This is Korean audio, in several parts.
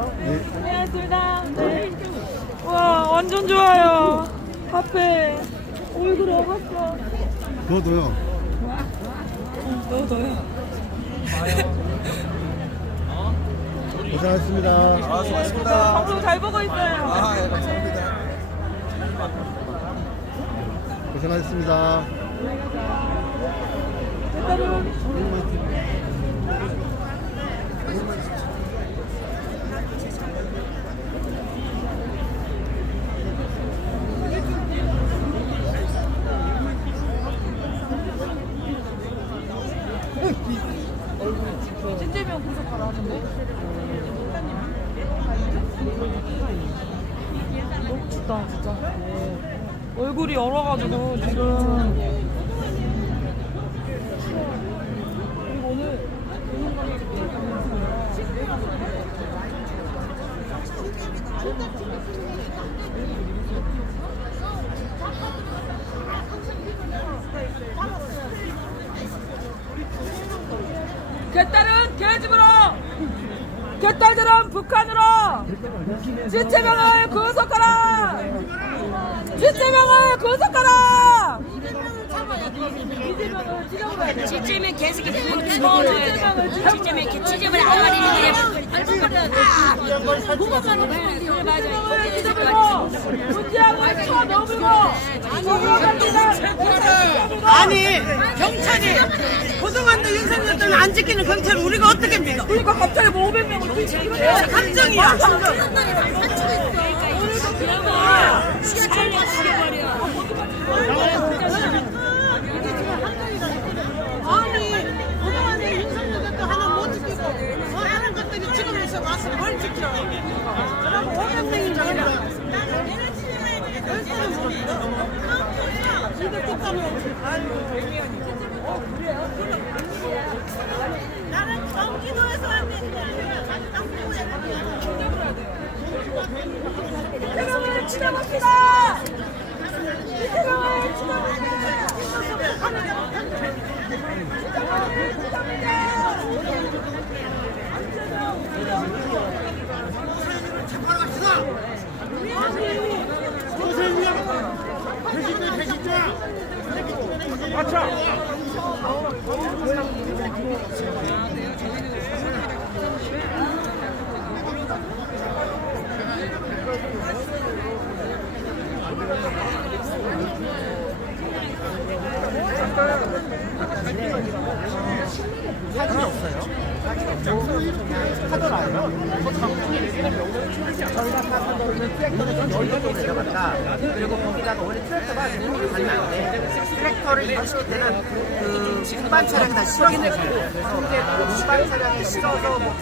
안녕하십니까. 네. 와, 완전 좋아요. 카페. 얼굴 어봤어. 너도요. 너도요. 고생하셨습니다. 아, 수고하셨습니다. 방송 잘 보고 있어요. 아, 예, 감사합니다. 고생하셨습니다. 진재명 구속하라 하던데. 너무 춥다 진짜. 얼굴이 얼어가지고 지금. 그리고 오늘 개딸은 개집으로 개딸들은 북한으로. 지체명을 구속하라. 지체명을 구속하라. 지점에 계속 넣어줘야 돼. 지점에 이렇게 지점을 아가리는 게 맞아. 지체명을 찍어버리고 문재양을 쳐 넣어버리고 아니 경찰이 고등학교 윤석열 때는 안 지키는 경찰 우리가 어떻게 믿어? 그러니까 갑자기 뭐 500명을 찍어 함정이야. 아니 고등학교 윤석열 때 하나 못 지키고 뭐 하는 것들이 지금에서 와서 뭘 지켜? 그러고 500명이 나가. 이거 똑같네. 나는 경기도에서 왔는데 지체명을 찍어봅시다 지체명을 찍어봅시다 저희가 사선도로는 트랙터를 좀 넓게 내려갔다. 그리고 거기다가 원래 트랙터가 이렇게 가면 안 돼. 트랙터를 하실 때는 그 운반 차량에 다 실어서 해줘요. 그래서 이제 운반 차량에 실어서 뭐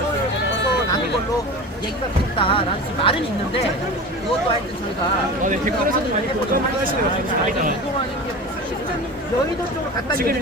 서서 나는 걸로 얘기가 됐다라는 지금 말은 있는데 그것도 하여튼 저희가 댓글에서도 많이 보도록 하겠습니다. 여의도 쪽으로 갖다 주는